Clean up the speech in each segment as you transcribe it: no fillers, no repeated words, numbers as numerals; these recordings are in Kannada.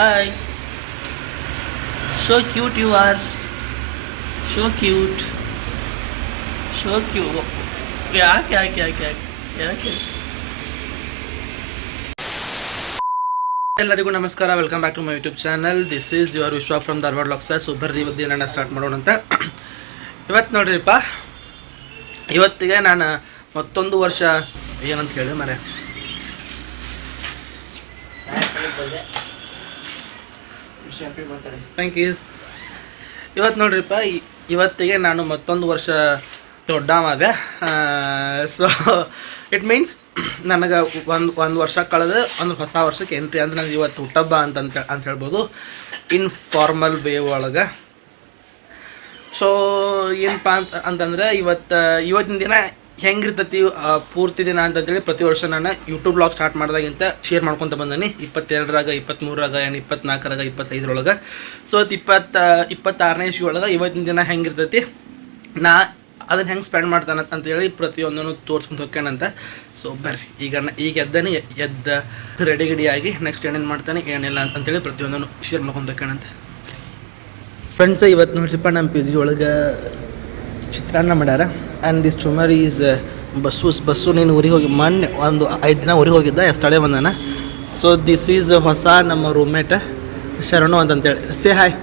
Hi. So cute you are. So cute. So cute. ಯಾಕೆ ಎಲ್ಲರಿಗೂ ನಮಸ್ಕಾರ. Welcome back to my YouTube channel. This is your Vishwa from Dharwad ಲಾಕ್ಸಸ್. ಬರ್ರಿ ಇವತ್ತು ಏನನ್ನ ಸ್ಟಾರ್ಟ್ ಮಾಡೋಣ ಅಂತ. ಇವತ್ತು ನೋಡ್ರಿಪ್ಪ, ಇವತ್ತಿಗೆ ನಾನು ಮತ್ತೊಂದು ವರ್ಷ ಏನಂತ ಹೇಳಿ ಮರೆ ಥ್ಯಾಂಕ್ ಯು. ಇವತ್ತು ನೋಡ್ರಿಪ್ಪ, ಇವತ್ತಿಗೆ ನಾನು ಮತ್ತೊಂದು ವರ್ಷ ದೊಡ್ಡವಾದೆ. ಸೊ ಇಟ್ ಮೀನ್ಸ್ ನನಗೆ ಒಂದು ವರ್ಷ ಕಳೆದು ಒಂದು ಹೊಸ ವರ್ಷಕ್ಕೆ ಎಂಟ್ರಿ ಅಂದ್ರೆ ನನಗೆ ಇವತ್ತು ಹುಟ್ಟಬ್ಬ ಅಂತ ಹೇಳ್ಬೋದು, ಇನ್ಫಾರ್ಮಲ್ ವೇ ಒಳಗೆ. ಸೊ ಏನಪ್ಪ ಅಂತಂದ್ರೆ ಇವತ್ತಿನ ದಿನ ಹೆಂಗಿರ್ತೈತಿ ಪೂರ್ತಿ ದಿನ ಅಂತಂತೇಳಿ ಪ್ರತಿ ವರ್ಷ ನಾನು ಯೂಟ್ಯೂಬ್ ಬ್ಲಾಗ್ ಸ್ಟಾರ್ಟ್ ಮಾಡಿದಾಗಿಂತ ಶೇರ್ ಮಾಡ್ಕೊತ ಬಂದೀನಿ. 22ರಾಗ, 23ರಾಗ, 24ರಾಗ, 25ರೊಳಗೆ. ಸೊ 26ನೇ ಇಶ್ಯೂ ಒಳಗೆ ಇವತ್ತಿನ ದಿನ ಹೆಂಗಿರ್ತೈತಿ, ನಾ ಅದನ್ನು ಹೆಂಗೆ ಸ್ಪೆಂಡ್ ಮಾಡ್ತಾನೆ ಅಂತೇಳಿ ಪ್ರತಿಯೊಂದನ್ನು ತೋರಿಸ್ಕೊಂಡು ಹೋಗ್ಯಾನಂತ. ಸೊ ಬರ್ರಿ ಈಗ ಎದ್ದ ರೆಡಿಗಿಡಿಯಾಗಿ ನೆಕ್ಸ್ಟ್ ಏನೇನು ಮಾಡ್ತಾನೆ ಏನಿಲ್ಲ ಅಂತೇಳಿ ಪ್ರತಿಯೊಂದನ್ನು ಶೇರ್ ಮಾಡ್ಕೊಂಡು ಹೋಗ್ಯಾನಂತ. ಫ್ರೆಂಡ್ಸ್, ಇವತ್ತು ನೋಡ್ರಿಪ್ಪ ನಮ್ಮ ಪಿ ಜಿ ಒಳಗೆ ಚಿತ್ರಾನ್ನ ಮಾಡ್ಯಾರ. ಆ್ಯಂಡ್ ದಿಸ್ ಚುಮರ್ ಈಸ್ ಬಸ್ಸು ನೀನು ಊರಿಗೆ ಹೋಗಿ ಮೊನ್ನೆ ಒಂದು 5 ದಿನ ಊರಿಗೆ ಹೋಗಿದ್ದ, ಎಷ್ಟಡೆ ಬಂದಾನ. ಸೊ ದಿಸ್ ಈಸ್ ಹೊಸ ನಮ್ಮ ರೂಮ್ಮೇಟ್ ಶರಣು ಅಂತಂತೇಳಿ. ಸೇ ಹಾಯ್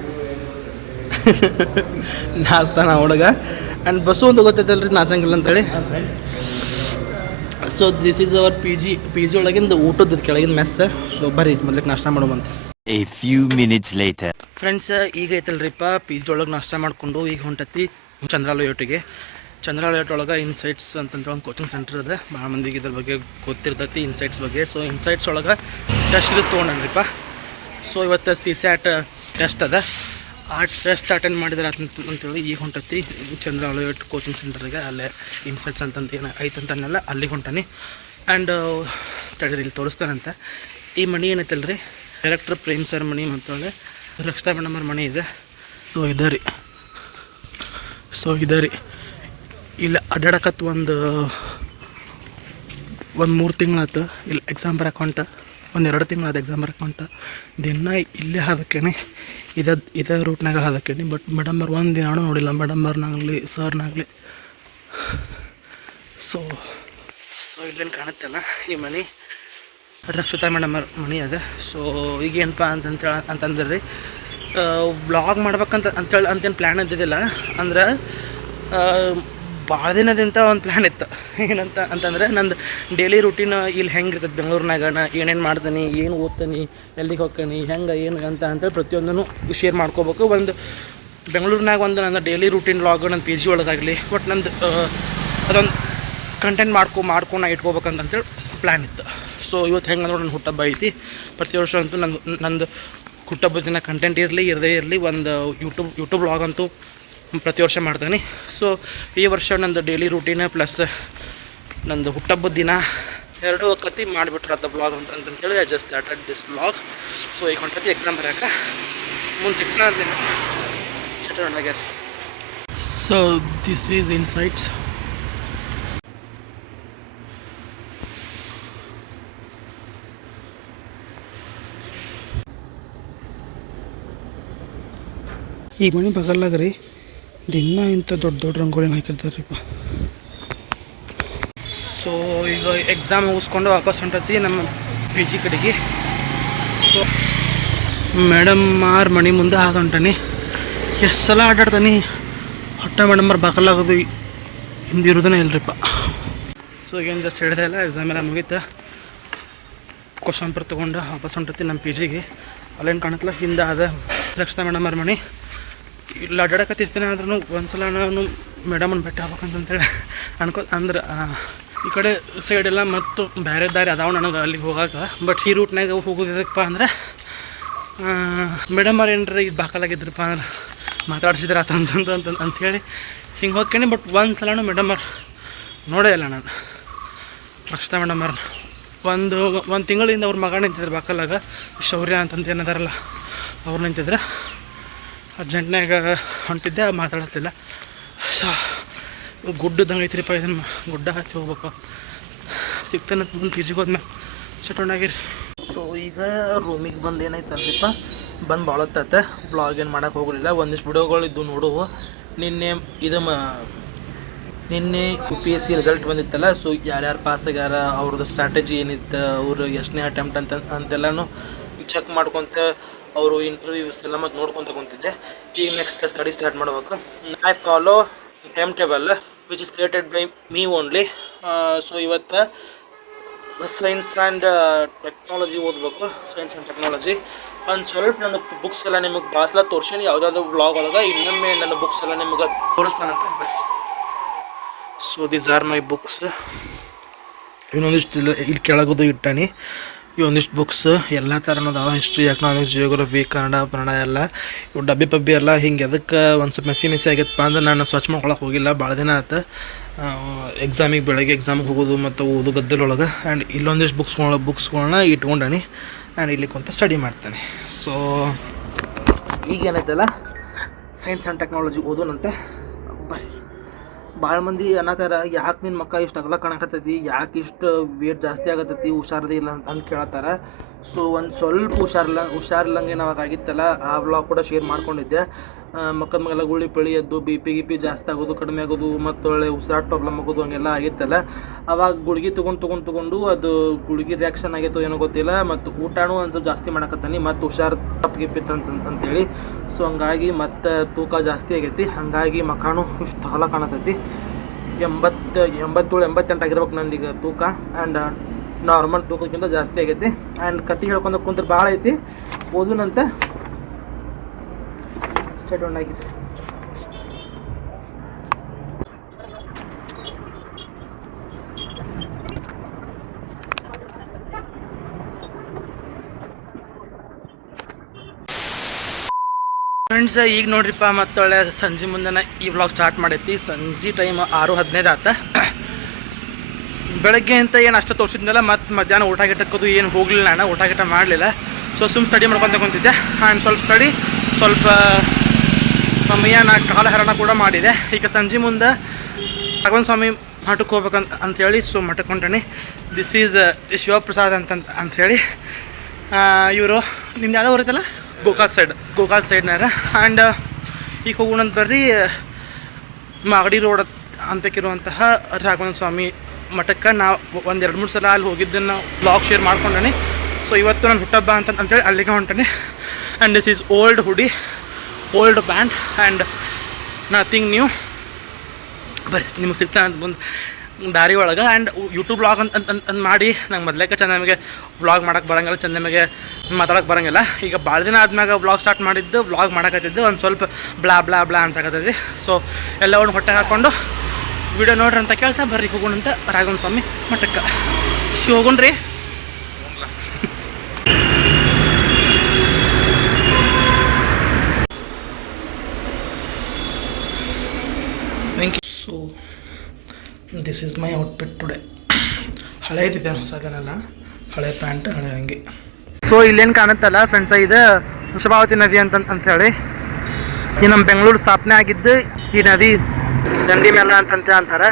ನಾಚ್ತಾನ ಹುಡುಗ. ಆ್ಯಂಡ್ ಬಸ್ಸು ಅಂತ ಗೊತ್ತೈತಲ್ರಿ, ನಾಚಂಗಿಲ್ಲ ಅಂತೇಳಿ. So this is our P G ಒಳಗಿಂದ ಊಟದ ಕೆಳಗಿನ ಮೆಸ್. ಸೊ ಬರ್ರಿ ಮೊದಲಿಗೆ ನಾಷ್ಟ ಮಾಡುವಂತ. A few minutes later. Friends, ಈಗ ಐತಲ್ರಿಪ್ಪ ಪಿ ಜಿ ಒಳಗೆ ನಾಷ್ಟ ಮಾಡಿಕೊಂಡು ಈಗ ಹೊಂಟತಿ ಚಂದ್ರಾಲಯೋಟಿಗೆ. ಚಂದ್ರಾಲಯೋಟ್ ಒಳಗೆ ಇನ್ಸೈಟ್ಸ್ ಅಂತಂದ್ರೆ ಒಂದು ಕೋಚಿಂಗ್ ಸೆಂಟರ್ ಅದ. ಭಾಳ ಮಂದಿಗೆ ಇದ್ರ ಬಗ್ಗೆ ಗೊತ್ತಿರ್ತೈತಿ, ಇನ್ಸೈಟ್ಸ್ ಬಗ್ಗೆ. ಸೊ ಇನ್ಸೈಟ್ಸ್ ಒಳಗೆ ಟೆಸ್ಟ್ ಇದು ತೊಗೊಂಡ್ರಿಪ್ಪ. ಸೊ ಇವತ್ತು CSAT ಟೆಸ್ಟ್ ಅದ. ಆ ಟೆಸ್ಟ್ ಅಟೆಂಡ್ ಮಾಡಿದ್ರೆ ಅಂತೇಳಿ ಈಗ ಹೊಂಟತಿ ಚಂದ್ರಾಲಯೋಟ್ ಕೋಚಿಂಗ್ ಸೆಂಟರ್ಗೆ. ಅಲ್ಲೇ ಇನ್ಸೈಟ್ಸ್ ಅಂತಂತ ಏನು ಐತಂತನ್ನೆಲ್ಲ ಅಲ್ಲಿಗೆ ಹೊಂಟಾನಿ. ಆ್ಯಂಡ್ ತಡೀರಿ ಇಲ್ಲಿ ತೋರಿಸ್ತಾನಂತ. ಈ ಮಣಿ ಏನೈತಲ್ರಿ, ಡೈರೆಕ್ಟರ್ ಪ್ರೇಮ್ ಸರ್ ಮಣಿ ಮತ್ತು ರಕ್ಷಿತಾ ಮೇಡಮರ ಮಣಿ ಇದೆ. ಸೊ ಇದೆ ರೀ ಇಲ್ಲಿ ಅಡ್ಡಾಡಕತ್ತು ಒಂದು 3 ತಿಂಗಳಾಯ್ತು. ಇಲ್ಲಿ ಎಕ್ಸಾಮ್ ಬರಕ್ಕೆ ಹೊಂಟ, 1-2 ತಿಂಗಳಾದ ಎಕ್ಸಾಮ್ ಬರಕ್ಕೆ ಹೊಂಟ. ದಿನ ಇಲ್ಲೇ ಹಾದಕ್ಕೇನೆ, ಇದೇ ರೂಟ್ನಾಗ ಹಾದಕ್ಕೇನೆ. ಬಟ್ ಮೇಡಮರ್ ಒಂದು ದಿನ ನೋಡಿಲ್ಲ, ಮೇಡಮರ್ನಾಗಲಿ ಸರ್ನಾಗಲಿ. ಸೊ ಇಲ್ಲೇನು ಕಾಣುತ್ತಲ್ಲ ಈ ಮನೆ ರಕ್ಷಿತಾ ಮೇಡಮರ್ ಮನೆ ಅದ. ಸೊ ಈಗೇನಪ್ಪ ಅಂತಂದ್ರೆ ರೀ, ವ್ಲಾಗ್ ಮಾಡ್ಬೇಕಂತ ಅಂತೇನು ಪ್ಲ್ಯಾನ್ ಇದ್ದಿದ್ದಿಲ್ಲ. ಅಂದ್ರೆ ಭಾಳ ದಿನದಿಂದ ಒಂದು ಪ್ಲ್ಯಾನ್ ಇತ್ತು. ಏನಂತ ಅಂತಂದರೆ ನಂದು ಡೈಲಿ ರೂಟೀನ್ ಇಲ್ಲಿ ಹೆಂಗಿರ್ತದೆ ಬೆಂಗಳೂರಿನಾಗ, ನಾ ಏನೇನು ಮಾಡ್ತೀನಿ, ಏನು ಓದ್ತೀನಿ, ಎಲ್ಲಿಗೆ ಹೋಗ್ತೀನಿ, ಹೆಂಗೆ ಏನು ಅಂತೇಳಿ ಪ್ರತಿಯೊಂದನ್ನು ಶೇರ್ ಮಾಡ್ಕೋಬೇಕು. ಒಂದು ಬೆಂಗಳೂರಿನಾಗ ಒಂದು ನನ್ನ ಡೈಲಿ ರೂಟೀನ್ ವ್ಲಾಗ್ ನನ್ನ ಪಿ ಜಿ ಒಳಗಾಗಲಿ, ಬಟ್ ನಂದು ಅದೊಂದು ಕಂಟೆಂಟ್ ಮಾಡ್ಕೊಂಡು ಇಟ್ಕೋಬೇಕಂತೇಳಿ ಪ್ಲ್ಯಾನ್ ಇತ್ತು. ಸೊ ಇವತ್ತು ಹೆಂಗೆ ಅಂದ್ರೆ ನನ್ನ ಹುಟ್ಟಬ್ಬ ಐತಿ. ಪ್ರತಿ ವರ್ಷ ಅಂತೂ ನಂದು ಹುಟ್ಟಬ್ಬದ ದಿನ ಕಂಟೆಂಟ್ ಇರದೇ ಇರಲಿ ಒಂದು ಯೂಟ್ಯೂಬ್ ವ್ಲಾಗ್ ಅಂತೂ ಪ್ರತಿ ವರ್ಷ ಮಾಡ್ತೀನಿ. ಸೊ ಈ ವರ್ಷ ನಂದು ಡೈಲಿ ರೂಟೀನ್ ಪ್ಲಸ್ ನಂದು ಹುಟ್ಟಬ್ಬದ ದಿನ ಎರಡೂ ಕತಿ ಮಾಡಿಬಿಟ್ರತ್ತ ವ್ಲಾಗ್ ಅಂತಂತೇಳಿ I just started this vlog. So ಈಗ ಹೊಂಟತಿ ಎಕ್ಸಾಮ್ ಬರೋಕೆ ಮುಂದೆ ಸಿಗ್ತಾನೆ ಆಗ್ಯಾರ. So this is Insights. ಈ ಮನೆ ಬಗಲ್ಲಾಗ ರೀ ದಿನ ಇಂಥ ದೊಡ್ಡ ರಂಗೋಲಿನ ಹಾಕಿರ್ತಾರ್ರಿಪ್ಪ. ಸೊ ಈಗ ಎಕ್ಸಾಮ್ ಮುಗಿಸ್ಕೊಂಡು ವಾಪಸ್ ಹೊಂಟತಿ ನಮ್ಮ ಪಿ ಜಿ ಕಡೆಗೆ. ಸೊ ಮೇಡಮ್ ಮನೆ ಮುಂದೆ ಹಾದು ಹೊಂಟಾನಿ. ಎಷ್ಟು ಸಲ ಆಟಾಡ್ತಾನೆ ಮೇಡಮ್ಮರ್ ಬಗಲಾಗೋದು ಹಿಂದೆ ಇರೋದನ್ನೇ ಇಲ್ರಿಪ್ಪ. ಸೊ ಏನು ಜಸ್ಟ್ ಹೇಳಿದೆ ಅಲ್ಲ, ಎಕ್ಸಾಮ್ ಎಲ್ಲ ಮುಗೀತು. ಕ್ವಶನ್ ಪೇಪರ್ ತೊಗೊಂಡು ವಾಪಸ್ ಹೊಂಟತಿ ನಮ್ಮ ಪಿ ಜಿಗೆ. ಅಲ್ಲೇನು ಕಾಣತ್ತಲ್ಲ ಹಿಂದೆ ಅದ ರಕ್ಷಿತಾ ಮೇಡಮ್ಮರ ಮನೆ. ಇಲ್ಲಿ ಅಡ್ಡಾಡಕತ್ತಿಸ್ತೀನಿ ಆದ್ರೂ ಒಂದ್ಸಲ ನಾನು ಮೇಡಮನ್ನು ಭೇಟಿ ಆಗ್ಬೇಕಂತೇಳಿ ಅಂದ್ರೆ ಈ ಕಡೆ ಸೈಡೆಲ್ಲ ಮತ್ತು ಬೇರೆ ದಾರಿ ಅದಾವ ನನಗೆ ಅಲ್ಲಿಗೆ ಹೋಗಾಕ. ಬಟ್ ಈ ರೂಟ್ನಾಗ ಹೋಗೋದಕ್ಕಪ್ಪ ಅಂದ್ರೆ ಮೇಡಮರು ಏನಾರ ಇದು ಬಾಕಲಾಗಿದ್ರಪ್ಪ ಅಂದ್ರೆ ಮಾತಾಡ್ಸಿದ್ರೆ ಅಂಥೇಳಿ ಹಿಂಗೆ ಹೋಗ್ತೀನಿ. ಬಟ್ ಒಂದು ಸಲನೂ ಮೇಡಮರು ನೋಡೇ ಇಲ್ಲ ನಾನು ರಕ್ಷಿತಾ ಮೇಡಮರ್. ಒಂದು ತಿಂಗಳಿಂದ ಅವ್ರ ಮಗ ನಿಂತಿದ್ರು ಬಾಕಲಾಗ, ಶೌರ್ಯ ಅಂತಂದು ಏನದಾರಲ್ಲ ಅವ್ರು ನಿಂತಿದ್ರೆ. ಅರ್ಜೆಂಟ್ನಾಗ ಹೊಂಟಿದ್ದೆ, ಮಾತಾಡ್ತಿಲ್ಲ. ಸೊ ಗುಡ್ಡದಂಗೆ ಐತ್ರಿಪ್ಪ, ಇದನ್ನು ಗುಡ್ಡ ಹಚ್ಚಿ ಹೋಗ್ಬೇಕು. ಸಿಗ್ತಾನೆ ಮುಂದೆ ಪಿ ಜಿಗೆ ಹೋದ್ಮೇಲೆ ಸೆಟೊಂಡಾಗಿರಿ. ಸೊ ಈಗ ರೂಮಿಗೆ ಬಂದು ಏನಾಯ್ತಲ್ರಿಪ್ಪ, ಬಂದು ಭಾಳತ್ತೈತೆ ಬ್ಲಾಗ್ ಏನು ಮಾಡೋಕೆ ಹೋಗಲಿಲ್ಲ. ಒಂದಿಷ್ಟು ವಿಡಿಯೋಗಳಿದ್ದು ನೋಡುವ. ನಿನ್ನೆ ನಿನ್ನೆ UPSC ರಿಸಲ್ಟ್ ಬಂದಿತ್ತಲ್ಲ, ಸೊ ಯಾರ್ಯಾರು ಪಾಸ್ ಆಗ್ಯಾರ, ಅವ್ರದ್ದು ಸ್ಟ್ರಾಟಜಿ ಏನಿತ್ತು, ಅವರು ಎಷ್ಟನೇ ಅಟೆಂಪ್ಟ್ ಅಂತೆಲ್ಲನೂ ಚೆಕ್ ಮಾಡ್ಕೊತ ಅವರು ಇಂಟರ್ವ್ಯೂಸ್ ಎಲ್ಲ ಮತ್ತು ನೋಡ್ಕೊತ ಕುಂತಿದ್ದೆ. ಈಗ ನೆಕ್ಸ್ಟ್ ಸ್ಟಡಿ ಸ್ಟಾರ್ಟ್ ಮಾಡ್ಬೇಕು. I follow time table which is created by me only. So ಇವತ್ತು ಸೈನ್ಸ್ ಆ್ಯಂಡ್ ಟೆಕ್ನಾಲಜಿ ಓದಬೇಕು. ಸೈನ್ಸ್ ಆ್ಯಂಡ್ ಟೆಕ್ನಾಲಜಿ ಒಂದು ಸ್ವಲ್ಪ ನನ್ನ ಬುಕ್ಸ್ ಎಲ್ಲ ನಿಮಗೆ ಭಾಳ ತೋರ್ಸೀನಿ ಯಾವುದಾದ್ರು ವ್ಲಾಗ್ ಒಳಗೆ. ಇನ್ನೊಮ್ಮೆ ನನ್ನ ಬುಕ್ಸ್ ಎಲ್ಲ ನಿಮಗೆ ತೋರಿಸ್ತಾನಂತ ಬರ್ರಿ. So these are my books. ಇನ್ನೊಂದಿಷ್ಟು ಇಲ್ಲಿ ಕೆಳಗದು ಇಟ್ಟಾನಿ. ಇವೊಂದಿಷ್ಟು ಬುಕ್ಸ್ ಎಲ್ಲ ಥರನದಾವ, ಹಿಸ್ಟ್ರಿ, ಎಕನಾಮಿಕ್ಸ್, ಜಿಯೋಗ್ರಫಿ, ಕನ್ನಡ ಎಲ್ಲ. ಇವು ಡಬ್ಬಿ ಪಬ್ಬಿ ಎಲ್ಲ ಹಿಂಗೆ ಅದಕ್ಕೆ ಒಂದು ಸ್ವಲ್ಪ ಮೆಸ್ಸಿ ಆಗೈತಪ್ಪ ಅಂದ್ರೆ ನಾನು ಸ್ವಚ್ಛ ಮಾಡ್ಕೊಳಕ್ಕೆ ಹೋಗಿಲ್ಲ, ಭಾಳ ದಿನ ಆಯ್ತು. ಬೆಳಗ್ಗೆ ಎಕ್ಸಾಮಿಗೆ ಹೋಗೋದು ಮತ್ತು ಓದು ಗದ್ದಲೊಳಗೆ. ಆ್ಯಂಡ್ ಇಲ್ಲೊಂದಿಷ್ಟು ಬುಕ್ಸ್ಗಳನ್ನ ಇಟ್ಕೊಂಡಾನಿ ಆ್ಯಂಡ್ ಇಲ್ಲಿ ಕುಂತ ಸ್ಟಡಿ ಮಾಡ್ತಾನೆ. ಸೊ ಈಗೇನೈತಲ್ಲ ಸೈನ್ಸ್ ಆ್ಯಂಡ್ ಟೆಕ್ನಾಲಜಿ ಓದೋನಂತೆ ಬರ್ರಿ. ಭಾಳ ಮಂದಿ ಅನ್ನತ್ತಾರ, ಯಾಕೆ ನಿನ್ನ ಮಕ್ಕ ಇಷ್ಟು ಅಗಲ ಕಾಣಕತ್ತೈತಿ, ಯಾಕೆ ಇಷ್ಟು ವೇಟ್ ಜಾಸ್ತಿ ಆಗತ್ತೈತಿ, ಹುಷಾರದೇ ಇಲ್ಲ ಅಂತ ಕೇಳತ್ತಾರ. ಸೊ ಒಂದು ಸ್ವಲ್ಪ ಹುಷಾರಿಲ್ಲಂಗೆ ನಾವಾಗ ಆಗಿತ್ತಲ್ಲ, ಆ ವ್ಲಾಗ್ ಕೂಡ ಶೇರ್ ಮಾಡ್ಕೊಂಡಿದ್ದೆ. ಮಕ್ಕದ ಮಗೆಲ್ಲ ಗುಳಿ ಪಳಿ ಎದ್ದು ಬಿ ಪಿ ಜಾಸ್ತಿ ಆಗೋದು, ಕಡಿಮೆ ಆಗೋದು, ಮತ್ತು ಒಳ್ಳೆ ಉಸಿರಾಟ ಪ್ರಾಬ್ಲಮ್ ಆಗೋದು ಹಂಗೆಲ್ಲ ಆಗಿತ್ತಲ್ಲ. ಅವಾಗ ಗುಳಿಗೆ ತೊಗೊಂಡು ಅದು ಗುಳಿಗೆ ರಿಯಾಕ್ಷನ್ ಆಗೈತೋ ಏನೋ ಗೊತ್ತಿಲ್ಲ, ಮತ್ತು ಊಟನೂ ಅಂತ ಜಾಸ್ತಿ ಮಾಡಕತ್ತಾನೆ, ಮತ್ತು ಹುಷಾರು ತಪ್ಪಿಗಿಪ್ಪಿತ್ತು ಅಂತೇಳಿ. ಸೊ ಹಂಗಾಗಿ ಮತ್ತು ತೂಕ ಜಾಸ್ತಿ ಆಗೈತಿ, ಹಾಗಾಗಿ ಮಕ್ಕನೂ ಇಷ್ಟು ಹೊಲ ಕಾಣತೈತಿ. 87-88 ಆಗಿರ್ಬೇಕು ನಂದೀಗ ತೂಕ. ಆ್ಯಂಡ್ ನಾರ್ಮಲ್ ತೂಕಕ್ಕಿಂತ ಜಾಸ್ತಿ ಆಗೈತಿ. ಆ್ಯಂಡ್ ಕತ್ತಿ ಹೇಳ್ಕೊಂಡು ಕುಂತ್ರೆ ಭಾಳ ಐತಿ, ಓದುನಂತೆ ಸ್ಟೇಟ್ ಆಗಿರಿ. ಫ್ರೆಂಡ್ಸ್ ಈಗ ನೋಡ್ರಿಪ್ಪ, ಮತ್ತೊಳ್ಳೆ ಸಂಜೆ ಮುಂದೆ ಈ ವ್ಲಾಗ್ ಸ್ಟಾರ್ಟ್ ಮಾಡೈತಿ. ಸಂಜೆ ಟೈಮ್ 6:15 ಆತ. ಬೆಳಗ್ಗೆ ಅಂತ ಏನು ಅಷ್ಟು ತೋರಿಸಿದ್ನಲ್ಲ, ಮತ್ತು ಮಧ್ಯಾಹ್ನ ಊಟ ಗಿಟ್ಟಕ್ಕದು ಏನು ಹೋಗಲಿಲ್ಲ, ನಾನು ಊಟ ಗಿಟ್ಟ ಮಾಡಲಿಲ್ಲ. ಸೊ ಸುಮ್ಮನೆ ಸ್ಟಡಿ ಮಾಡ್ಕೊತ ಕುಂತಿದ್ದೆ. ಆ್ಯಂಡ್ ಸ್ವಲ್ಪ ಸಮಯ ನಾ ಕಾಲಹರಣ ಕೂಡ ಮಾಡಿದೆ. ಈಗ ಸಂಜೆ ಮುಂದೆ ರಾಘವೇಂದ್ರ ಸ್ವಾಮಿ ಮಠಕ್ಕೆ ಹೋಗ್ಬೇಕಂತೇಳಿ ಸೊ ಮಠಕ್ಕೆ ಹೊಂಟೇನಿ. ದಿಸ್ ಈಸ್ ಶಿವಪ್ರಸಾದ್ ಅಂಥೇಳಿ. ಇವರು ನಿಮ್ದು ಯಾವುದೋ ಬರುತ್ತಲ್ಲ, ಗೋಕಾಕ್ ಸೈಡ್ನಾರ. ಆ್ಯಂಡ್ ಈಗ ಹೋಗೋಣಂತ ಬರ್ರಿ. ಮಾಗಡಿ ರೋಡ್ ಅಂತಕ್ಕಿರುವಂತಹ ರಾಘವೇಂದ್ರ ಸ್ವಾಮಿ ಮಠಕ್ಕೆ ನಾವು 1-2-3 ಸಲ ಅಲ್ಲಿ ಹೋಗಿದ್ದನ್ನು ಬ್ಲಾಗ್ ಶೇರ್ ಮಾಡ್ಕೊಂಡೇನೆ. ಸೊ ಇವತ್ತು ನಾನು ಹುಟ್ಟಬ್ಬ ಅಂತೇಳಿ ಅಲ್ಲಿಗೆ ಹೊಂಟೇನೆ. ಆ್ಯಂಡ್ ದಿಸ್ ಈಸ್ ಓಲ್ಡ್ ಹುಡಿ, old band and nothing new. ಬರ್ರಿ ನಿಮ್ಗೆ ಸಿಗ್ತಾನೆ ಅಂತ ಬಂದು ದಾರಿ ಒಳಗೆ. ಆ್ಯಂಡ್ ಯೂಟ್ಯೂಬ್ ವ್ಲಾಗ್ ಅಂತ ಮಾಡಿ ನಂಗೆ ಮೊದಲೇಕ ಚಂದ ನಮಗೆ ವ್ಲಾಗ್ ಮಾಡೋಕ್ಕೆ ಬರೋಂಗಿಲ್ಲ, ಚಂದ ನಮಗೆ ಮಾತಾಡೋಕ್ಕೆ ಬರೋಂಗಿಲ್ಲ. ಈಗ ಭಾಳ ದಿನ ಆದ್ಮ್ಯಾಗ ವ್ಲಾಗ್ ಸ್ಟಾರ್ಟ್ ಮಾಡಿದ್ದು, ವ್ಲಾಗ್ ಮಾಡೋಕತ್ತಿದ್ದು ಒಂದು ಸ್ವಲ್ಪ ಬ್ಲಾ ಅನ್ಸಕತ್ತೈತಿ. ಸೊ ಎಲ್ಲವನ್ನು ಹೊಟ್ಟೆ ಹಾಕ್ಕೊಂಡು ವಿಡಿಯೋ ನೋಡ್ರಿ ಅಂತ ಕೇಳ್ತಾ ಬರ್ರಿ ಹೋಗೋಣಂತ ರಾಘವೇಂದ್ರ ಸ್ವಾಮಿ ಮಠಕ್ಕೆ. ಹೋಗೋಣ್ರಿ. Thank you. So this is my outfit today. ಹಳೇದಿದೆ, ಹೊಸದನ್ನೆಲ್ಲ, ಹಳೆ ಪ್ಯಾಂಟ್, ಹಳೆ ಅಂಗಿ. ಸೊ ಇಲ್ಲೇನು ಕಾಣುತ್ತಲ್ಲ ಫ್ರೆಂಡ್ಸ, ಇದು ವೃಷಭಾವತಿ ನದಿ ಅಂಥೇಳಿ. ಈ ನಮ್ಮ ಬೆಂಗಳೂರು ಸ್ಥಾಪನೆ ಆಗಿದ್ದು ಈ ನದಿ ದಂಡಿ ಮೇಲೆ ಅಂತಾರೆ.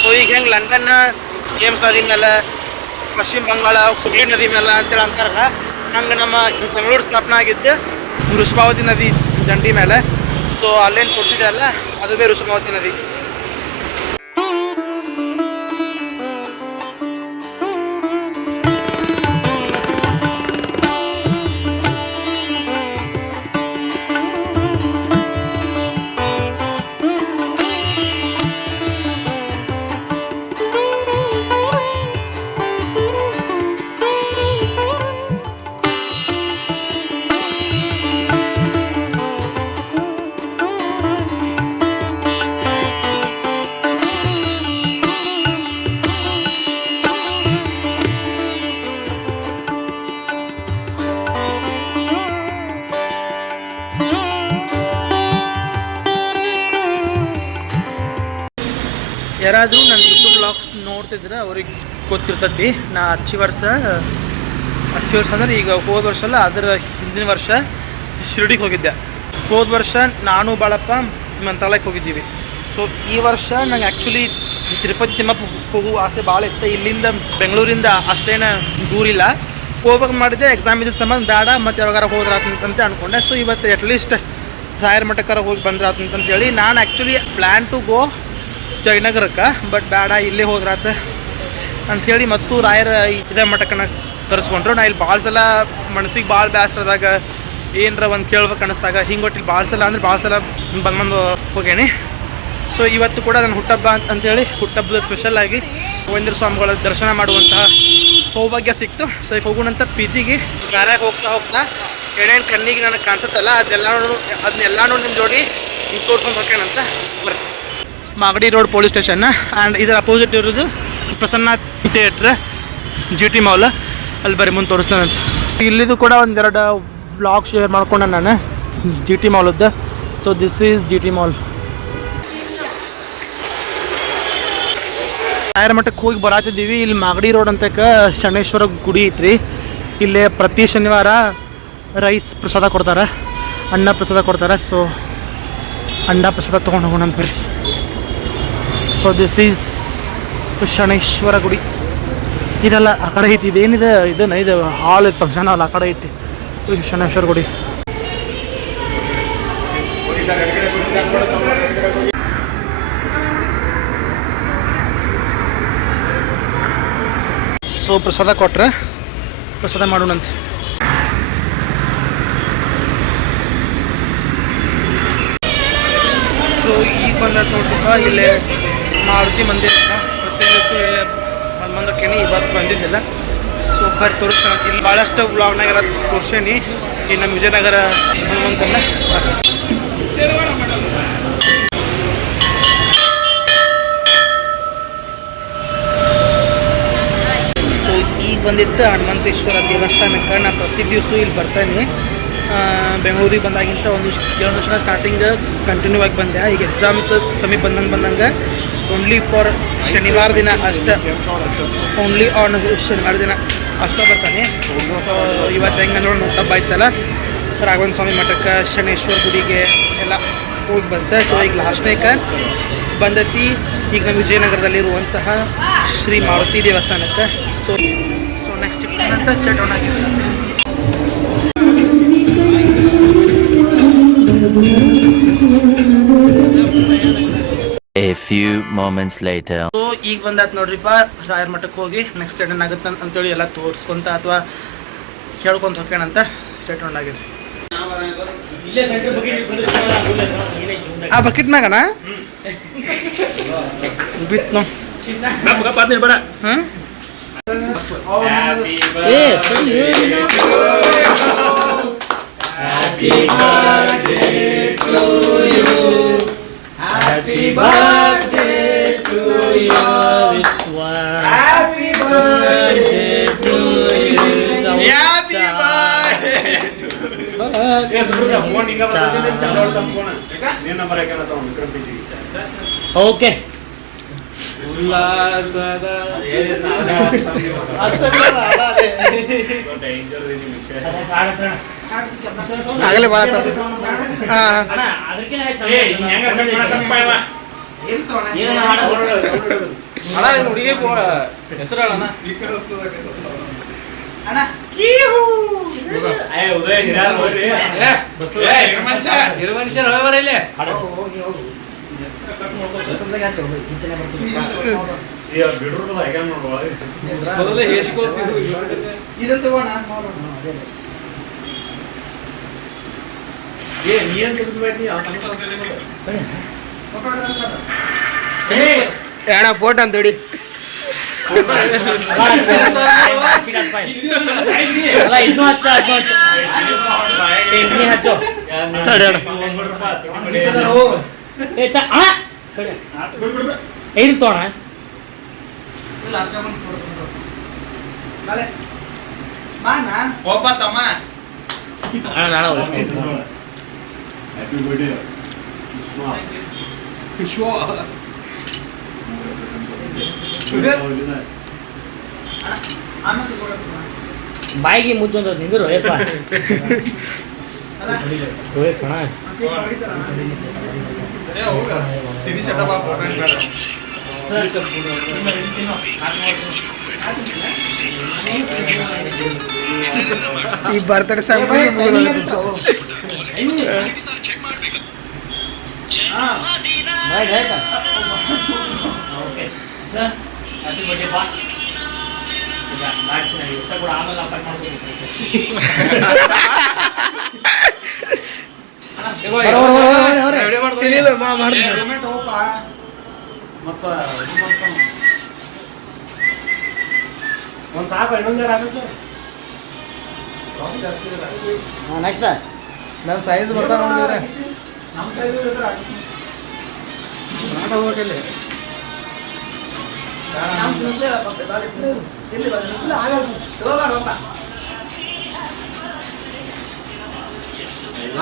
ಸೊ ಈಗ ಹೆಂಗೆ ಲಂಡನ್ ಥೇಮ್ಸ್ ನದಿ ಮೇಲೆ, ಪಶ್ಚಿಮ ಬಂಗಾಳ ಹುಗ್ಲಿ ನದಿ ಮೇಲೆ ಅಂತೇಳಿ ಅಂತಾರಲ್ಲ, ಹಂಗೆ ನಮ್ಮ ಬೆಂಗಳೂರು ಸ್ಥಾಪನೆ ಆಗಿದ್ದು ವೃಷಭಾವತಿ ನದಿ ದಂಡಿ ಮೇಲೆ. ಸೊ ಅಲ್ಲೇನು ತೋರಿಸಿದೆ ಅಲ್ಲ, ಅದುವೇ ವೃಷಭಾವತಿ ನದಿ. ಯಾರಾದರೂ ನನ್ನ ಯೂಟ್ಯೂಬ್ ವ್ಲಾಗ್ಸ್ ನೋಡ್ತಿದ್ರೆ ಅವ್ರಿಗೆ ಗೊತ್ತಿರ್ತೈತಿ. ನಾ ಹಚ್ಚಿ ವರ್ಷ ಅಂದ್ರೆ ಈಗ ಹೋದ ವರ್ಷ ಅಲ್ಲ, ಅದರ ಹಿಂದಿನ ವರ್ಷ ಶಿರಡಿಗೆ ಹೋಗಿದ್ದೆ. ಹೋದ ವರ್ಷ ನಾನು ಬಾಳಪ್ಪ ಮಂತ್ರಾಲಯಕ್ಕೆ ಹೋಗಿದ್ದೀವಿ. ಸೊ ಈ ವರ್ಷ ನಂಗೆ ಆ್ಯಕ್ಚುಲಿ ತಿರುಪತಿ ತಿಮ್ಮಪ್ಪ ಹೋಗುವ ಆಸೆ ಭಾಳ ಇತ್ತು. ಇಲ್ಲಿಂದ ಬೆಂಗಳೂರಿಂದ ಅಷ್ಟೇನು ದೂರಿಲ್ಲ. ಹೋಗ್ಬೇಕು ಮಾಡಿದೆ, ಎಕ್ಸಾಮ್ ಇದ್ದ ಸಂಬಂಧ ಬೇಡ, ಮತ್ತು ಯಾವಾಗಾರ ಹೋದ್ರೆ ಅಂತ ಅಂದ್ಕೊಂಡೆ. ಸೊ ಇವತ್ತು ಅಟ್ಲೀಸ್ಟ್ ರಾಯರ ಮಠಕ್ಕಾರ ಹೋಗಿ ಬಂದ್ರೆ ಅಂತೇಳಿ ನಾನು ಆ್ಯಕ್ಚುಲಿ ಪ್ಲ್ಯಾನ್ ಟು ಗೋ ಜಯನಗರಕ್ಕೆ, ಬಟ್ ಬೇಡ ಇಲ್ಲೇ ಹೋದ್ರಾತ ಅಂಥೇಳಿ ಮತ್ತು ರಾಯರ ಇದೇ ಮಠಕ್ಕನ ಕರೆಸ್ಕೊಂಡ್ರು. ನಾ ಇಲ್ಲಿ ಭಾಳ ಸಲ ಮನಸ್ಸಿಗೆ ಭಾಳ ಬೇಸರದಾಗ ಏನರ ಒಂದು ಕೇಳ್ಬೇಕು ಅನ್ನಿಸ್ದಾಗ ಹಿಂಗೆ ಒಟ್ಟು ಇಲ್ಲಿ ಭಾಳ ಸಲ ಅಂದ್ರೆ ಭಾಳ ಸಲ ಬಂದು ಹೋಗೇನಿ. ಸೊ ಇವತ್ತು ಕೂಡ ನನ್ನ ಹುಟ್ಟಹಬ್ಬ ಅಂಥೇಳಿ ಹುಟ್ಟಹಬ್ಬದ ಸ್ಪೆಷಲಾಗಿ ಗೋವಿಂದ್ರ ಸ್ವಾಮಿಗಳ ದರ್ಶನ ಮಾಡುವಂತಹ ಸೌಭಾಗ್ಯ ಸಿಕ್ತು. ಸೊ ಈಗ ಹೋಗೋಣಂತ ಪಿ ಜಿಗೆ. ಗಾರ್ಯಾಗ ಹೋಗ್ತಾ ಏನೇನು ಕಣ್ಣಿಗೆ ನನಗೆ ಕಾಣಿಸುತ್ತಲ್ಲ ಅದನ್ನೆಲ್ಲನೂ ನಿಮ್ಮ ಜೋಡಿ ಹಿಂಗೆ ತೋರ್ಸ್ಕೊಂಡು ಹೋಗ್ಯಾನಂತ ಬರ್ರಿ. Magadi road police station and ಇದರ ಅಪೋಸಿಟ್ ಇರೋದು Prasanna theatre, G T mall. ಅಲ್ಲಿ ಬರೀ ಮುಂದೆ ತೋರಿಸ್ತಾನಂತ. ಇಲ್ಲಿದು ಕೂಡ ಒಂದೆರಡು ವ್ಲಾಗ್ ಶೇರ್ ಮಾಡ್ಕೊಂಡೆ ನಾನು ಜಿ ಟಿ ಮಾಲದ್ದು. So this is G T mall. ರಾಯರ ಮಠಕ್ಕೆ ಹೋಗಿ ಬರಾತಿದ್ದೀವಿ. ಇಲ್ಲಿ ಮಾಗಡಿ ರೋಡ್ ಅಂತಕ ಶನೇಶ್ವರ ಗುಡಿ ಐತ್ರಿ. ಇಲ್ಲೇ ಪ್ರತಿ ಶನಿವಾರ ರೈಸ್ ಪ್ರಸಾದ ಕೊಡ್ತಾರೆ, ಅನ್ನ ಪ್ರಸಾದ ಕೊಡ್ತಾರೆ. ಸೊ ಅಂಡ ಪ್ರಸಾದ ತೊಗೊಂಡು ಹೋಗೋಣ ಅಂತ ಬರ್ರಿ. ಸೊ ದಿಸ್ ಈಸ್ ಶನೇಶ್ವರ ಗುಡಿ. ಇದೆಲ್ಲ ಆ ಕಡೆ ಐತಿ, ಇದೇನಿದೆ ಇದನ್ನ ಇದು ಹಾಲ್ ಐತಿ, ಫಂಕ್ಷನ್ ಹಾಲ್ ಆ ಕಡೆ ಐತಿ. ಶನೇಶ್ವರ ಗುಡಿ. ಸೊ ಪ್ರಸಾದ ಕೊಟ್ರೆ ಪ್ರಸಾದ ಮಾಡೋಣಂತ. ಸೊ ಈಗ ಬಂದ ನೋಡ್ರಿಪ್ಪ, ಇಲ್ಲೇ ಮಾರುತಿ ಮಂದಿರ ಪ್ರತಿ ದಿವಸ ಇಲ್ಲೇ ಬಂದಕ್ಕೇನಿ, ಇವತ್ತು ಬಂದಿದ್ದಿಲ್ಲ. ಸೊ ಬರ್ರಿ ತೋರಿಸ್ತಾನೆ. ಇಲ್ಲಿ ಭಾಳಷ್ಟು ವ್ಲಾಗ್ನಾಗೆಲ್ಲ ತೋರ್ಸೇನಿ. ಈ ನಮ್ಮ ವಿಜಯನಗರ ಹನುಮಂತನ. ಸೊ ಈಗ ಬಂದಿತ್ತು ಹನುಮಂತೇಶ್ವರ ದೇವಸ್ಥಾನಕ್ಕೆ. ನಾನು ಪ್ರತಿ ದಿವಸ ಇಲ್ಲಿ ಬರ್ತಾನೆ. ಬೆಂಗಳೂರಿಗೆ ಬಂದಾಗಿಂತ ಒಂದಿಷ್ಟು ಕೆಲವೊಂದು ವರ್ಷ ಸ್ಟಾರ್ಟಿಂಗ್ ಕಂಟಿನ್ಯೂ ಆಗಿ ಬಂದೆ. ಈಗ ಎಕ್ಸಾಮ್ಸ್ ಸಮೀಪ ಬಂದಂಗೆ ಓನ್ಲಿ ಫಾರ್ ಶನಿವಾರ ದಿನ ಅಷ್ಟೇ, ಓನ್ಲಿ ಆನ್ ಶನಿವಾರ ದಿನ ಅಷ್ಟೇ ಬರ್ತಾನೆ. ಸೊ ಇವತ್ತು ಹೆಂಗೆ ನೋಡಿ ಹುಟ್ಟಹಬ್ಬ ಆಯ್ತಲ್ಲ, ರಾಘವೇಂದ್ರ ಸ್ವಾಮಿ ಮಠಕ್ಕೆ, ಶನೇಶ್ವರ ಗುಡಿಗೆ ಎಲ್ಲ ಹೋಗಿ ಬಂತೆ. ಸೊ ಈಗ ಲಾಸ್ಟ್ನೇಕ ಬಂದೈತಿ ಈಗ ನಮ್ಮ ವಿಜಯನಗರದಲ್ಲಿರುವಂತಹ ಶ್ರೀ ಮಾರುತಿ ದೇವಸ್ಥಾನಕ್ಕೆ. ಸೊ ನೆಕ್ಸ್ಟ್ ಸಿಕ್ತಾನಂತ ಸ್ಟೇಟ್ ಆನ್ ಆಗಿದೆ. A few moments later. So ಈಗ ಬಂದಾತ್ ನೋಡ್ರಿಪ್ಪ, ರಾಯರ ಮಠಕ್ಕೆ ಹೋಗಿ ನೆಕ್ಸ್ಟ್ ಸ್ಟೇಟ್ ಆಗುತ್ತೆ ಅಂತೇಳಿ ಎಲ್ಲ ತೋರಿಸ್ಕೊಂತ ಅಥವಾ ಹೇಳ್ಕೊಂತ ಹೋಗ್ಯಾನಂತ ಸ್ಟೇಟ್ ಆನ್ ಆಗಿದೆ. ಆ ಬಕೆಟ್ ಮ್ಯಾಗಣ ಬಿತ್ತು ಬೇಡ. ಹಾಂ Happy birthday to you, Vishwa. Happy birthday to you. Happy birthday to you. Yes, bro. Phone inga badadine chalo phone. Nen number ekana ta undu krapiji. Okay. ಉಲ್ಲಾಸದ ಆಗಲೇ ಭಾಳ ಹುಡುಗಿ ಹೆಸರು ಏಣ ಫೋಟೋ ಅಂತ ಹೇಳಿ ಐದು ತೋಣ ಬಾಯಿಗೆ ಮುಚ್ಚೊಂದ ನಿಂದ್ರು ಏಪ್ಪ ಈ birthday song okay sir happy birthday ಬಾ ಈಗ ಮ್ಯಾಚ್ ನಡಿ ಇಷ್ಟ ಕೂಡ ಆಮೇಲೆ ಅಪಾಯಿಂಟ್ ಮತ್ತೆ ಒಂದು ಸಾಕು ಇನ್ನೊಂದು ಆಗುತ್ತೆ ನೆಕ್ಸ್ಟ್ ನಮ್ಮ ಸೈಜ್ ಬರ್ತಾ ನೋಡಿದ್ರೆ ನಮ್ಮ ಸೈಜ್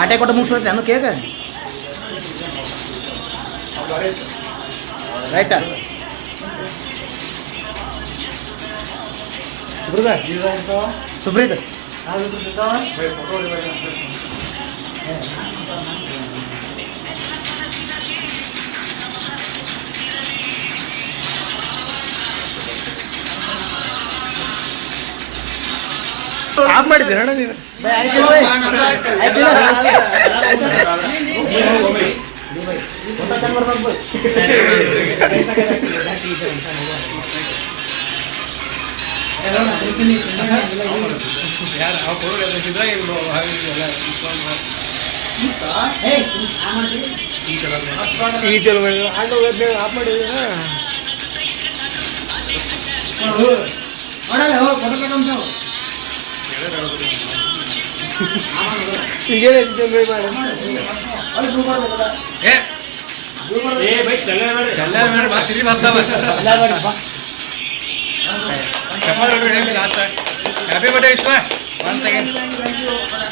ಆಟೆ ಕೊಟ್ಟು ಮುಗಿಸ್ಲತ್ತೆ ಅನ್ನು ಕೇಕ ರೈಟ ಸುಬ್ರೀತ್ ಆಫ್ ಮಾಡಿದ್ದೀರ ಅಣ್ಣ ನೀನು ಈ ಚಲೋ ಮಾಡಿದ ಆಫ್ ಮಾಡಿದ್ದೀರ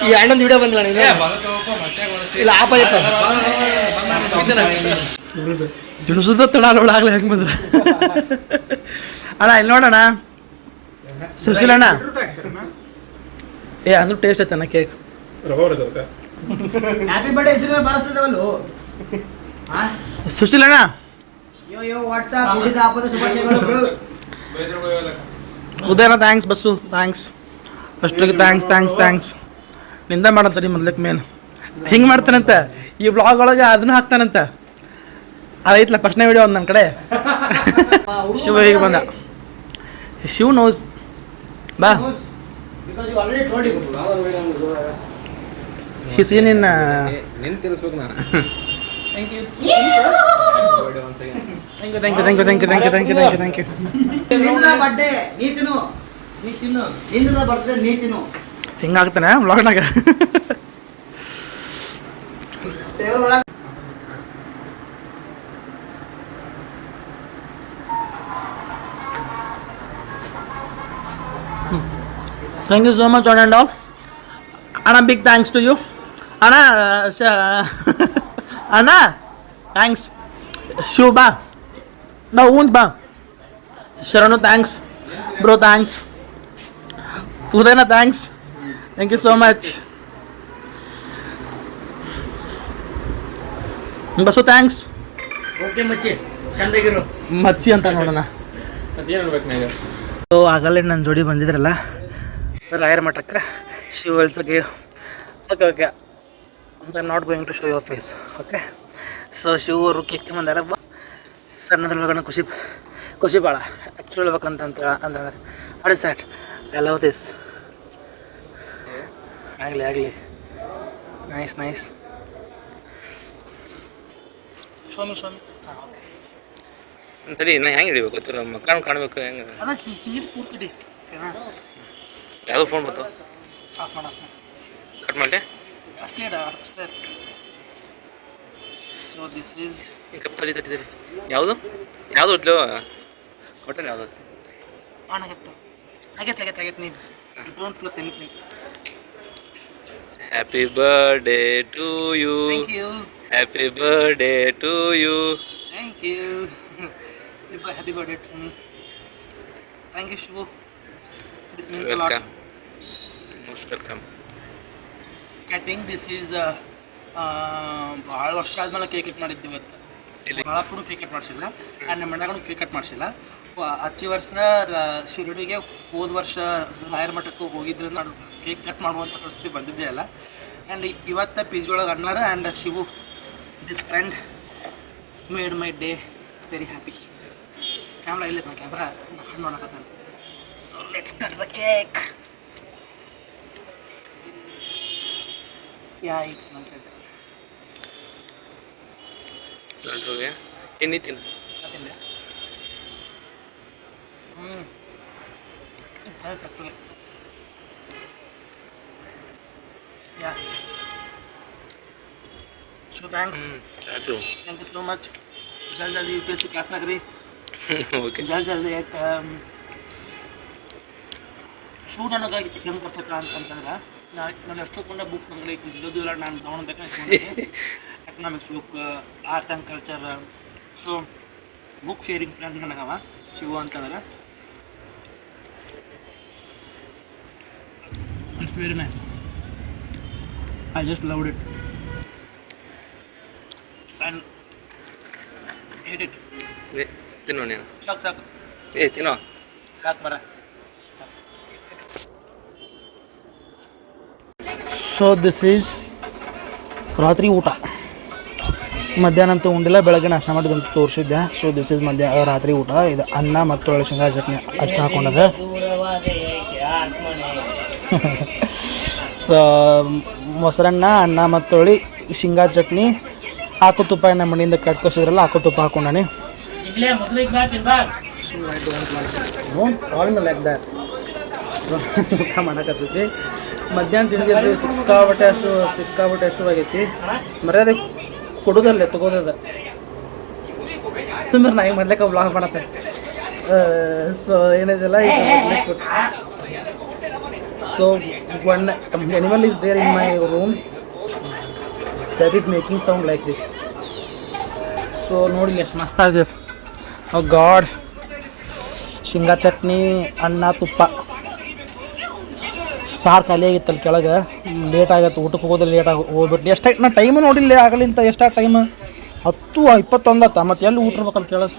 ಈ ಅಣ್ಣಂದು ವಿಡಿಯೋ ಬಂದಿಲ್ಲ ಇಲ್ಲ ಆಪ ತಿನ್ಸುತ್ತ ತಡ ನೋಡಾಗ್ಲಿ ಹೆಂಗೆ ಬಂದ್ರೆ ಅಣ್ಣ ಇಲ್ಲಿ ನೋಡೋಣ ಸುಶೀಲ್ ಅಣ್ಣ ಏ ಅಂದ್ರೂ ಟೇಸ್ಟ್ ಐತಣ್ಣ ಕೇಕ್ ಹ್ಯಾಪಿ ಬರ್ಡೇ ಹೆಸರು ಬರಸ್ತದವಲ್ಲು ಸುಶೀಲ್ ಅಣ್ಣ ಯೋ ವಾಟ್ಸ್ಆಪ್ ಹುಡಿದ ಹಬ್ಬದ ಶುಭಾಶಯಗಳು ಬ್ರೋ. ಉದಯನ ಥ್ಯಾಂಕ್ಸ್ ಬಸ್ಸು ಥ್ಯಾಂಕ್ಸ್ ಅಷ್ಟಿಗೆ ಥ್ಯಾಂಕ್ಸ್ ನಿಂದ ಮಾಡಂತ ಮೊದ್ಲಕ್ಕೆ ಮೇನ್ ಹಿಂಗೆ ಮಾಡ್ತಾನಂತ ಈ ವ್ಲಾಗ್ ಒಳಗೆ ಅದನ್ನು ಹಾಕ್ತಾನಂತ ಅದೈತ್ಲ ಫಸ್ಟ್ನೇ ವಿಡಿಯೋ ಒಂದು ನನ್ನ ಕಡೆ ಶಿವ ಹೀಗೆ ಬಂದ ಶಿವ್ ನೋಸ್ ಬಾ Because you already told him. He seen in ನಿನ್ ತಿನ್ನಿಸ್ಬೇಕು ನಾನು ಥ್ಯಾಂಕ್ ಯು ನಿಂದ ಬರ್ಡೇ ನೀ ತಿನ್ನು ನಿಂದ ಬರ್ಡೇ ನೀ ತಿನ್ನು ಹಿಂಗಾಗ್ತಾನೆ ವ್ಲಾಗ್ನಾಗ ಟೇಬಲ್ ಒಳಗೆ Thank you so much, on and all. Anna, big thanks to you. Anna, Anna, thanks. Shiv, ba. No, won't ba. Sharanu, thanks. Bro, thanks. Udayana, thanks. Thank you so much. Basu, thanks. Okay ಮಚ್ಚಿ ಚಂದಾಗಿರು ಮಚ್ಚಿ ಅಂತ ನೋಡೋಣ. ಮತ್ತೇನು ಅನ್ಬೇಕು ನನಗೆ ಸೊ ಆಗಲೇ ನನ್ನ ಜೋಡಿ ಬಂದಿದ್ರಲ್ಲ ರಾಯರ ಮಠಕ್ಕೆ Shiv also gave okay I not going to show your face okay so Shiv ಅವರು ಕೇಕ್ ಬಂದಾರ ಸಣ್ಣದ್ರೊಳಗಡೆ ಖುಷಿ ಭಾಳ ಆ್ಯಕ್ಚುಲಿ ಹೇಳ್ಬೇಕಂತಂದ್ರೆ what is that I love this ಆಗಲಿ ನೈಸ್ ಶೋಮಿ ಹಾಂ ಓಕೆ ತಡಿ ನಾ ಹೆಂಗೆ ಹಿಡಿಬೇಕು ಗೊತ್ತಿಲ್ಲ ಮಕ್ಕಳು ಕಾಣಬೇಕು ಹೆಂಗೆ ಅದ ನೀರು ಪೂರ್ತಿ ಓಕೆನಾ ಯಾವುದೋ ಫೋನ್ ಬಂತು ಆಫ್ ಮಾಡ ಕಟ್ ಮಾಡಿ ಅಷ್ಟೇ ಸೊ ದಿಸ್ ಈಸ್ ಈ ಕಪ್ ತಡಿ ಯಾವುದು ಇಟ್ಲು ಹೋಟೆಲ್ ಯಾವುದು ಆನ್ ಆಗತ್ತೆ ನೀವು don't plus anything happy birthday to you thank you happy birthday to you thank you happy birthday to me thank you Shivu this means a lot welcome most welcome I think this is ಭಾಳ ವರ್ಷ ಆದ್ಮೇಲೆ ಕೇಕ್ ಇಟ್ ಮಾಡಿದ್ದು ಇವತ್ತು ಬಾಳಪ್ಪನು ಕೇಕ್ ಕಟ್ ಮಾಡಿಸಿಲ್ಲ ಆ್ಯಂಡ್ ನಮ್ಮ ಮನೆಗೂ ಕೇಕ್ ಕಟ್ ಮಾಡಿಸಿಲ್ಲ. ಹಚ್ಚಿ ವರ್ಷ ಶಿರಡಿಗೆ ಹೋದ ವರ್ಷ ರಾಯರ ಮಠಕ್ಕೆ ಹೋಗಿದ್ರಿಂದ ನಾನು ಕೇಕ್ ಕಟ್ ಮಾಡುವಂಥ ಪರಿಸ್ಥಿತಿ ಬಂದಿದ್ದೇ ಅಲ್ಲ. ಆ್ಯಂಡ್ ಇವತ್ತು ಪಿ ಜಿ ಒಳಗೆ ಅಣ್ಣಾರ and Shivu this friend made my day very happy. Camera ಇಲ್ಲ ನಾ ಕ್ಯಾಮ್ರಾ ಹಣ್ಣು ನೋಡಕತ್ತಾನೆ. So let's cut the cake. Yeah it's complete. ಎಣ್ಣೆ ತಿನ್ನ ಅದಿಲ್ಲ ಸಕ್ಕರೆ. Yeah so thanks thank you so much. ಜಲ್ದಿ UPSC ಕ್ಲಾಸ್ ಆಗ್ರಿ. ಓಕೆ ಜಲ್ದಿ ಶೂ ನನಗೆ ಹೆಂಗೆ ಕಟ್ಸಪ್ಪ ಅಂತಂದ್ರೆ ನಾನು ಎಷ್ಟೊಂದು ಬುಕ್ ಅಂಗಡಿ ಇದ್ದದ್ದು ಇಲ್ಲ ನಾನು ತೊಗೊಂಡು economics book, arts and culture. So book sharing friend ನನಗವ ಶಿವು ಅಂತಂದ್ರೆ. It's very nice. I just loved it and hate it. ತಿನ್ನೋ ನೀನು. ಸಾಕು ತಿನ್ನೋ ಸಾಕು ಬರ. ಸೊ ದಿಸ್ ಈಸ್ ರಾತ್ರಿ ಊಟ. ಮಧ್ಯಾಹ್ನ ಅಂತೂ ಉಂಡಿಲ್ಲ, ಬೆಳಗ್ಗೆ ನಾಷ್ಟ ಮಾಡಿದಂತೂ ತೋರಿಸಿದ್ದೆ. ಸೊ ದಿಸ್ ಈಸ್ ರಾತ್ರಿ ಊಟ. ಇದು ಅನ್ನ ಮತ್ತು ಒಳ್ಳೆ ಶೇಂಗಾ ಚಟ್ನಿ ಅಷ್ಟು ಹಾಕೊಂಡದ. ಸೊ ಮೊಸರನ್ನ, ಅನ್ನ ಮತ್ತು ಒಳ್ಳೆ ಶೇಂಗಾ ಚಟ್ನಿ, ಹಾಕು ತುಪ್ಪ ನಮ್ಮ ಮನೆಯಿಂದ ಕಟ್ ಕಸಿದ್ರಲ್ಲ ಹಾಕು ತುಪ್ಪ ಹಾಕೊಂಡಾನೆ. ಊಟ ಮಾಡಕತ್ತೈತಿ. ಮಧ್ಯಾಹ್ನ ತಿಂದಿದ್ರಿ ಸಿಕ್ಕಾಬಟ್ಟೆ ಹಸುವಾಗೈತಿ. ಮರ್ಯಾದೆ ಕೊಡೋದಲ್ಲೇ ತಗೋದ ಸುಮ್ಮನೆ ನಾ ಈಗ ಮೊದ್ಲೇಕ ವ್ಲಾಗ್ ಮಾಡತ್ತೆ. ಸೊ ಏನಿದೆಲ್ಲ ಈಗ so one animal is there in my room that is making sound like this. So ನೋಡಿ ಎಷ್ಟು ಮಸ್ತ್ ಆಗಿದೆ. Oh god. ಶೇಂಗಾ ಚಟ್ನಿ, ಅನ್ನ, ತುಪ್ಪ. ಸಾರು ಖಾಲಿ ಆಗಿತ್ತಲ್ಲಿ ಕೆಳಗೆ. ಲೇಟ್ ಆಗತ್ತೆ ಊಟಕ್ಕೆ ಹೋಗೋದು, ಲೇಟ್ ಹೋಗ್ಬಿಟ್ಟು ಎಷ್ಟು ನಾನು ಟೈಮು ನೋಡಿಲ್ಲ ಆಗಲಿಂತ. ಎಷ್ಟು ಟೈಮ್ 10:21 ಆತ. ಮತ್ತು ಎಲ್ಲಿ ಊಟ ಇರ್ಬೇಕಲ್ಲಿ ಕೆಳಗೆ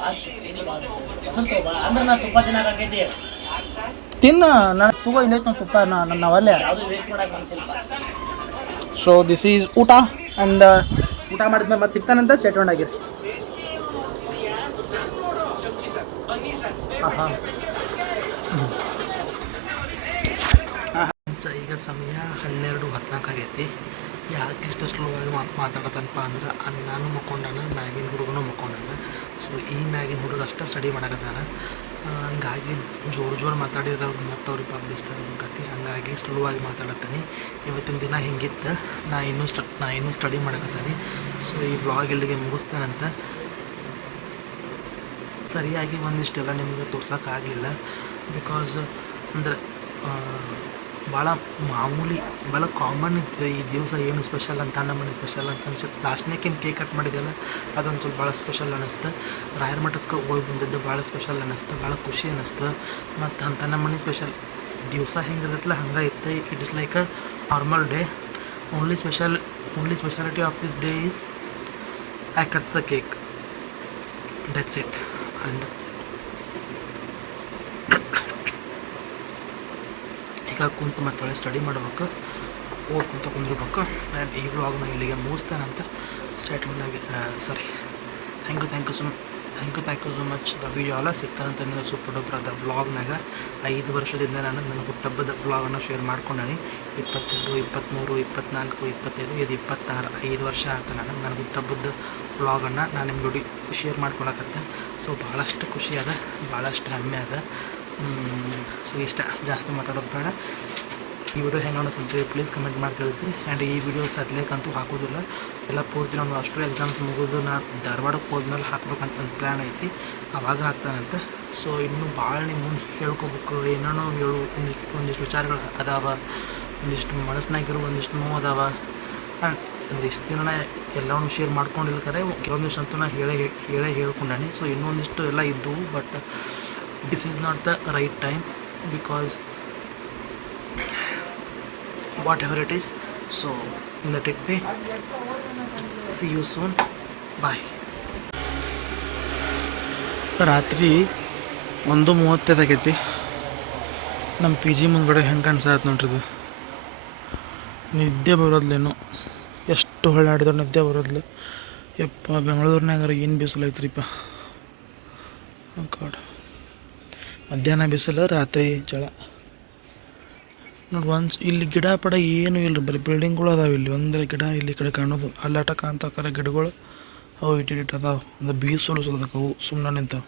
ತಿನ್ನ. ನಾನು ತಗೋ ಇನ್ನೈತೆ ನಾನು ತುಪ್ಪ ನನ್ನ ಅವಲ್ಲೇ. ಸೊ ದಿಸ್ ಈಸ್ ಊಟ. ಆ್ಯಂಡ್ ಊಟ ಮಾಡಿದ್ಮೇಲೆ ಮತ್ತೆ ಸಿಗ್ತಾನಂತ ಸ್ಟೇಟ್ಮೆಂಟ್ ಆಗಿರಿ. ಹಾಂ ಈಗ ಸಮಯ 12:14 ಆಗೈತಿ. ಯಾಕೆ ಇಷ್ಟು ಸ್ಲೋವಾಗಿ ಮಾತಾಡತ್ತನಪ್ಪ ಅಂದ್ರೆ ನಾನು ಮಕ್ಕೊಂಡಾನ, ಮ್ಯಾಗಿನ ಹುಡುಗನೂ ಮಕ್ಕೊಂಡಾನ. ಸೊ ಈ ಮ್ಯಾಗಿನ ಹುಡುಗ ಅಷ್ಟೇ ಸ್ಟಡಿ ಮಾಡಕತ್ತಾನ. ಹಂಗಾಗಿ ಜೋರು ಮಾತಾಡಿದ್ರೆ ಅವ್ರು ಮತ್ತು ಅವ್ರಿಗೆ ಪಬ್ಲಿಷ್ಟಾರ ಬೇಕತಿ. ಹಂಗಾಗಿ ಸ್ಲೋ ಆಗಿ ಮಾತಾಡತ್ತೀನಿ. ಇವತ್ತಿನ ದಿನ ಹಿಂಗಿತ್ತು. ನಾ ಇನ್ನೂ ಸ್ಟಡಿ ಮಾಡಕತ್ತೀನಿ. ಸೊ ಈ ವ್ಲಾಗ್ ಇಲ್ಲಿಗೆ ಮುಗಿಸ್ತೇನಂತ. ಸರಿಯಾಗಿ ಒಂದಿಷ್ಟೆಲ್ಲ ನಿಮಗೆ ತೋರ್ಸೋಕ್ಕಾಗಲಿಲ್ಲ. ಬಿಕಾಸ್ ಅಂದ್ರೆ ಭಾಳ ಮಾಮೂಲಿ ಭಾಳ ಕಾಮನ್ ಇತ್ತು. ಈ ದಿವಸ ಏನು ಸ್ಪೆಷಲ್ ಅಂತ ನಮ್ಮನೆ ಸ್ಪೆಷಲ್ ಅಂತ ಅನ್ಸುತ್ತೆ. ಲಾಸ್ಟ್ನೇಕಿನ ಕೇಕ್ ಕಟ್ ಮಾಡಿದ್ದೆಲ್ಲ ಅದೊಂದು ಸ್ವಲ್ಪ ಭಾಳ ಸ್ಪೆಷಲ್ ಅನ್ನಿಸ್ತು. ರಾಯರ ಮಠಕ್ಕೆ ಹೋಗಿ ಬಂದಿದ್ದು ಭಾಳ ಸ್ಪೆಷಲ್ ಅನ್ನಿಸ್ತು, ಭಾಳ ಖುಷಿ ಅನ್ನಿಸ್ತು. ಮತ್ತು ಅಂತ ನಮ್ಮನೆ ಸ್ಪೆಷಲ್ ದಿವಸ ಹೆಂಗಿರ್ತೈತಲ್ಲ ಹಂಗೆ ಇತ್ತು. It is like a normal day. Only speciality of this day is I cut the cake. That's it. And ಈಗ ಕುಂತು ಮತ್ತೆ ಒಳ್ಳೆ ಸ್ಟಡಿ ಮಾಡ್ಬೇಕು, ಓದ್ಕೊಂತ ಕುಂದಿರ್ಬೇಕು. ಆ್ಯಂಡ್ ಈ ವ್ಲಾಗ್ನ ಇಲ್ಲಿಗೆ ಮುಗಿಸ್ತಾನಂತ ಸ್ಟೇಟ್ಮೆಂಟ್ ಆಗಿ sorry thank you so much. Ravi ಜಾಲ ಸಿಗ್ತಾನಂತ ನನ್ನ ಸೂಪರ್ ಡೂಪರ್ ಆದ ವ್ಲಾಗ್ನಾಗ 5 ವರ್ಷದಿಂದ ನಾನು ನನ್ನ ಹುಟ್ಟಹಬ್ಬದ ವ್ಲಾಗನ್ನು ಶೇರ್ ಮಾಡ್ಕೊಂಡಾನಿ. 22, 23, 24, 25 ಇದು 26 5 ವರ್ಷ ಆಯ್ತು ನನ್ನ ಹುಟ್ಟಹಬ್ಬದ ವ್ಲಾಗನ್ನು ನಾನು ನಿಮ್ಮ ಜೋಡಿ ಶೇರ್ ಮಾಡ್ಕೊಳಕತ್ತೆ. ಸೊ ಭಾಳಷ್ಟು ಖುಷಿ ಅದ, ಭಾಳಷ್ಟು ಹೆಮ್ಮೆ ಅದ. ಸೊ ಇಷ್ಟ, ಜಾಸ್ತಿ ಮಾತಾಡೋದು ಬೇಡ. ಈ ವಿಡಿಯೋ ಹೆಂಗೆ ಅನ್ನೋದು ಪ್ಲೀಸ್ ಕಮೆಂಟ್ ಮಾಡಿ ತಿಳಿಸ್ತೀನಿ. ಆ್ಯಂಡ್ ಈ ವಿಡಿಯೋ ಸದ್ಲೇಕಂತೂ ಹಾಕೋದಿಲ್ಲ. ಎಲ್ಲ ಪೂರ್ತಿ ನಾನು ಅಷ್ಟು ಎಕ್ಸಾಮ್ಸ್ ಮುಗಿದು ನಾನು ಧಾರವಾಡಕ್ಕೆ ಹೋದ್ಮೇಲೆ ಹಾಕ್ಬೇಕಂತ ಒಂದು ಪ್ಲ್ಯಾನ್ ಐತಿ. ಆವಾಗ ಹಾಕ್ತಾನಂತ. ಸೊ ಇನ್ನೂ ಭಾಳ ನಿಮ್ಮ ಮುಂದೆ ಹೇಳ್ಕೊಬೇಕು, ಏನೇನೋ ಒಂದಿಷ್ಟು ವಿಚಾರಗಳು ಅದಾವ, ಒಂದಿಷ್ಟು ಮನಸ್ಸಿನಾಗಿರೋ ಒಂದಿಷ್ಟು ನೋವು ಅದಾವ. ಅಂದರೆ ಇಷ್ಟು ದಿನ ಎಲ್ಲವೂ ಶೇರ್ ಮಾಡ್ಕೊಂಡಿಲ್ಲ ಕರೆ ಕೆಲವೊಂದಿಷ್ಟು ಅಂತೂ ನಾನು ಹೇಳೇ ಹೇಳ್ಕೊಂಡಾನಿ. ಸೊ ಇನ್ನೊಂದಿಷ್ಟು ಎಲ್ಲ ಇದ್ದವು. But this is not the right time because whatever it is, so let it be. See you soon. Bye. ರಾತ್ರಿ 1:35 ಆಗೈತಿ. ನಮ್ಮ ಪಿ ಜಿ ಮುಂದ್ಗಡೆ ಹೆಂಗೆ ಕಾಣಿಸತ್ತೆ ನೋಡ್ರಿ ಇದು. ನಿದ್ದೆ ಬರೋದ್ಲೇನು, ಎಷ್ಟು ಹೊಳ್ಳಾಡಿದ್ರೆ ನಿದ್ದೆ ಬರೋದ್ಲು. ಯಪ್ಪ ಬೆಂಗಳೂರಿನಾಗಾರ ಏನು ಬಿಸಿಲು ಐತ್ರಿಪ್ಪ. ಕಾಡ್ ಮಧ್ಯಾಹ್ನ ಬಿಸಿಲು, ರಾತ್ರಿ ಜಳ ನೋಡಿ. ಇಲ್ಲಿ ಗಿಡ ಪಡ ಏನೂ ಇಲ್ಲ, ಬರೀ ಬಿಲ್ಡಿಂಗ್ಗಳು ಅದಾವೆ. ಇಲ್ಲಿ ಒಂದರ ಗಿಡ ಇಲ್ಲಿ ಕಡೆ ಕಾಣೋದು, ಅಲ್ಲಾಟ ಕಾಣ್ತಕ್ಕಾರ ಗಿಡಗಳು ಅವು ಇಟ್ಟಿಟ್ಟು ಅದಾವೆ. ಅಂದ್ರೆ ಬೀಸಲು ಅದಕ್ಕೆ ಅವು ಸುಮ್ಮನೆ ನಿಂತಾವೆ.